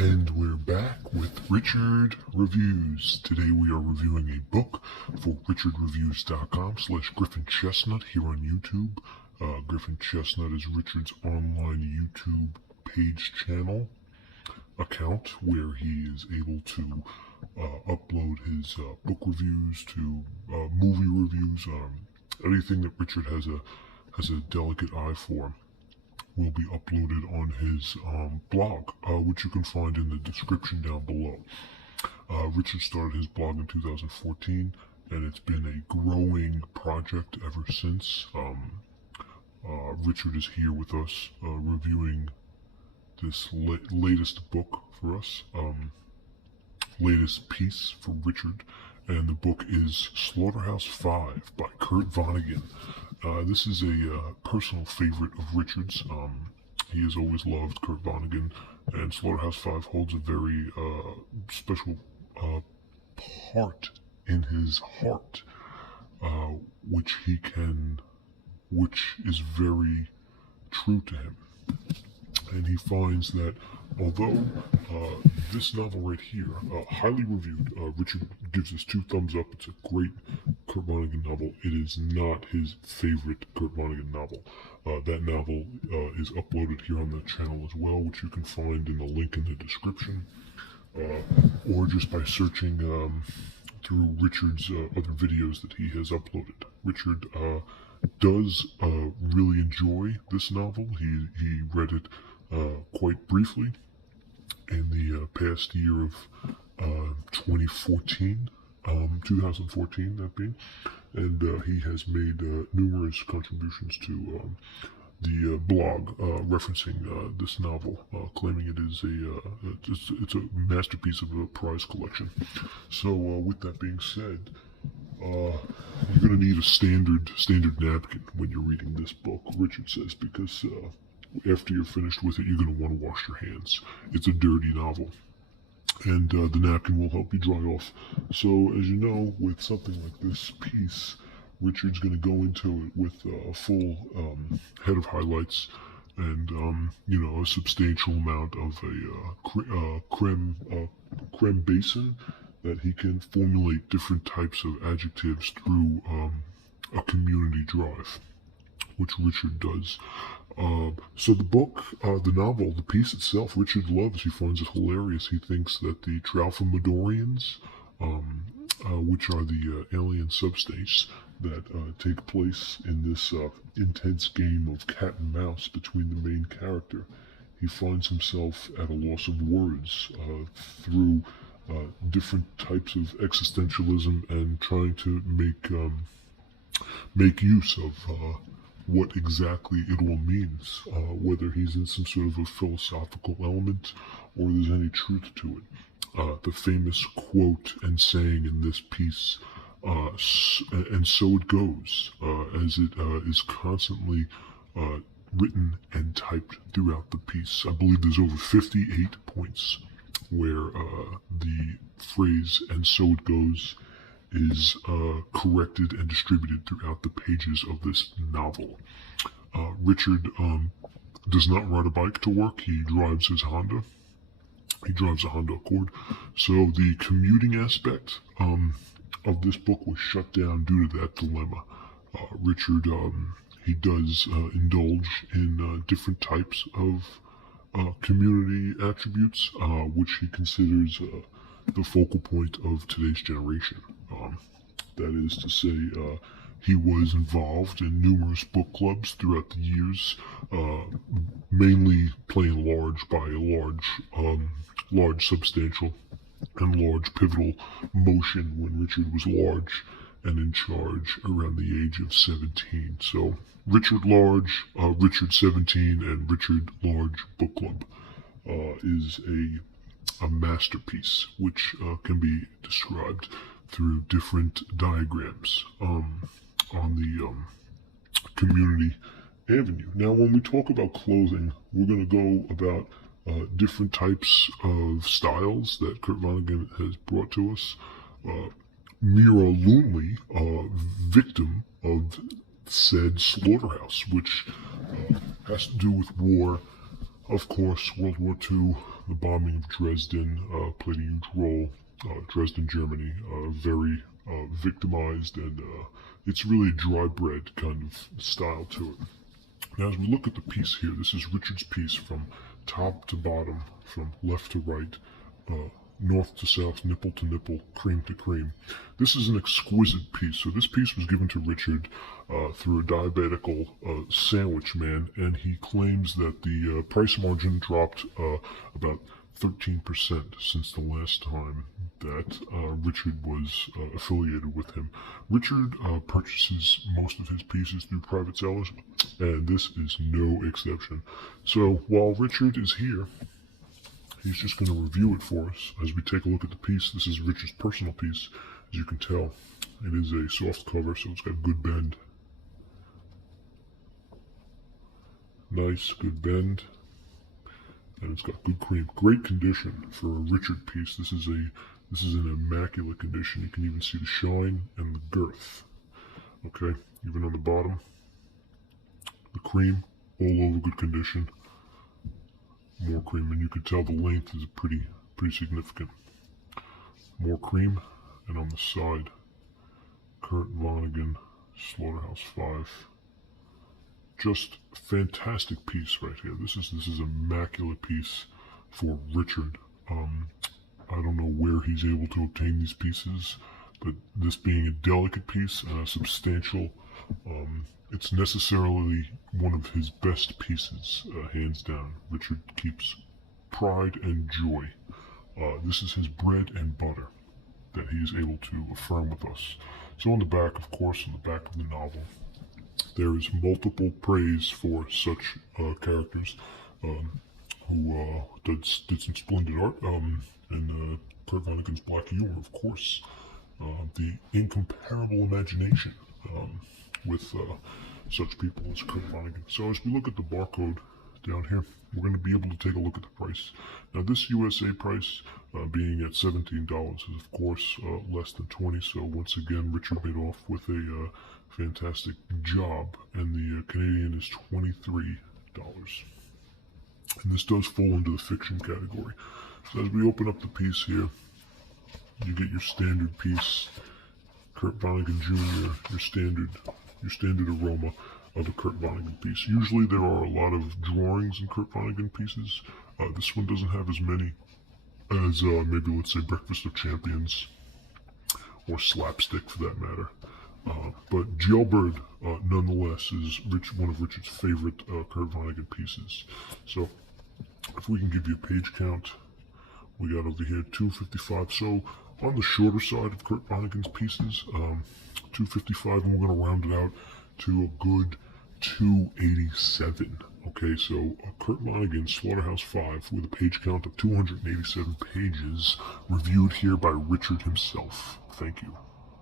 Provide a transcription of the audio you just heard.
And we're back with Richard Reviews. Today we are reviewing a book for richardreviews.com/Griffin Chestnut here on YouTube. Griffin Chestnut is Richard's online YouTube page channel account where he is able to upload his book reviews to movie reviews, anything that Richard has a delicate eye for will be uploaded on his blog, which you can find in the description down below. Richard started his blog in 2014, and it's been a growing project ever since. Richard is here with us reviewing this latest book for us, latest piece for Richard, and the book is Slaughterhouse 5 by Kurt Vonnegut. This is a personal favorite of Richard's. He has always loved Kurt Vonnegut, and Slaughterhouse 5 holds a very special part in his heart, which is very true to him. And he finds that although this novel right here, highly reviewed, Richard gives this 2 thumbs up. It's a great Kurt Vonnegut novel. It is not his favorite Kurt Vonnegut novel. That novel is uploaded here on the channel as well, which you can find in the link in the description, or just by searching through Richard's other videos that he has uploaded. Richard does really enjoy this novel. He read it quite briefly in the past year of 2014, that being, and he has made numerous contributions to the blog referencing this novel, claiming it is it's a masterpiece of a prize collection. So with that being said, you're going to need a standard napkin when you're reading this book, Richard says, because after you're finished with it, you're going to want to wash your hands. It's a dirty novel, and the napkin will help you dry off. So, as you know, with something like this piece, Richard's going to go into it with a full head of highlights and, a substantial amount of a creme basin that he can formulate different types of adjectives through a community drive, which Richard does. So the book, the novel, the piece itself, Richard loves. He finds it hilarious. He thinks that the Tralfamadorians, which are the alien substates that take place in this intense game of cat and mouse between the main character, he finds himself at a loss of words through different types of existentialism and trying to make use of what exactly it all means, whether he's in some sort of a philosophical element or there's any truth to it. The famous quote and saying in this piece, and so it goes, as it is constantly written and typed throughout the piece. I believe there's over 58 points where the phrase "and so it goes" is corrected and distributed throughout the pages of this novel. Richard does not ride a bike to work. He drives his Honda. He drives a Honda Accord. So the commuting aspect of this book was shut down due to that dilemma. Richard, he does indulge in different types of community attributes, which he considers the focal point of today's generation. That is to say, he was involved in numerous book clubs throughout the years, mainly playing large by a large substantial and large pivotal motion when Richard was large and in charge around the age of 17. So Richard Large, Richard 17, and Richard Large Book Club is a masterpiece, which can be described through different diagrams on the community avenue. Now, when we talk about clothing, we're going to go about different types of styles that Kurt Vonnegut has brought to us. Mira Loonley, victim of said slaughterhouse, which has to do with war Of course, World War II, the bombing of Dresden played a huge role. Dresden, Germany, very victimized, and it's really a dry bread kind of style to it. Now, as we look at the piece here, this is Richard's piece from top to bottom, from left to right, north to south, nipple to nipple, cream to cream. This is an exquisite piece. So this piece was given to Richard through a diabetical sandwich man, and he claims that the price margin dropped about 13% since the last time that Richard was affiliated with him. Richard purchases most of his pieces through private sellers, and this is no exception. So while Richard is here, he's just going to review it for us as we take a look at the piece. This is Richard's personal piece, as you can tell. It is a soft cover, so it's got good bend. Nice, good bend. And it's got good cream. Great condition for a Richard piece. This is an immaculate condition. You can even see the shine and the girth. Okay, even on the bottom. The cream, all over good condition. More cream, and you can tell the length is pretty significant. More cream, and on the side, Kurt Vonnegut, Slaughterhouse 5. Just fantastic piece right here. This is immaculate piece for Richard. I don't know where he's able to obtain these pieces, but this being a delicate piece and a substantial, it's necessarily one of his best pieces, hands down. Richard keeps pride and joy. This is his bread and butter that he is able to affirm with us. So on the back, of course, on the back of the novel, there is multiple praise for such characters who did some splendid art, and Kurt Vonnegut's black humor, of course, the incomparable imagination with such people as Kurt Vonnegut. So as we look at the barcode down here, we're going to be able to take a look at the price. Now this USA price being at $17 is of course less than 20, so once again Richard made off with a fantastic job, and the Canadian is $23. And this does fall into the fiction category. So as we open up the piece here, you get your standard piece, Kurt Vonnegut Jr., your standard aroma of a Kurt Vonnegut piece. Usually there are a lot of drawings in Kurt Vonnegut pieces. This one doesn't have as many as maybe, let's say, Breakfast of Champions or Slapstick for that matter. But Jailbird, nonetheless, is one of Richard's favorite Kurt Vonnegut pieces. So if we can give you a page count, we got over here 255. So on the shorter side of Kurt Vonnegut's pieces, 255, and we're going to round it out to a good 287. Okay, so Kurt Vonnegut, Slaughterhouse 5, with a page count of 287 pages, reviewed here by Richard himself. Thank you.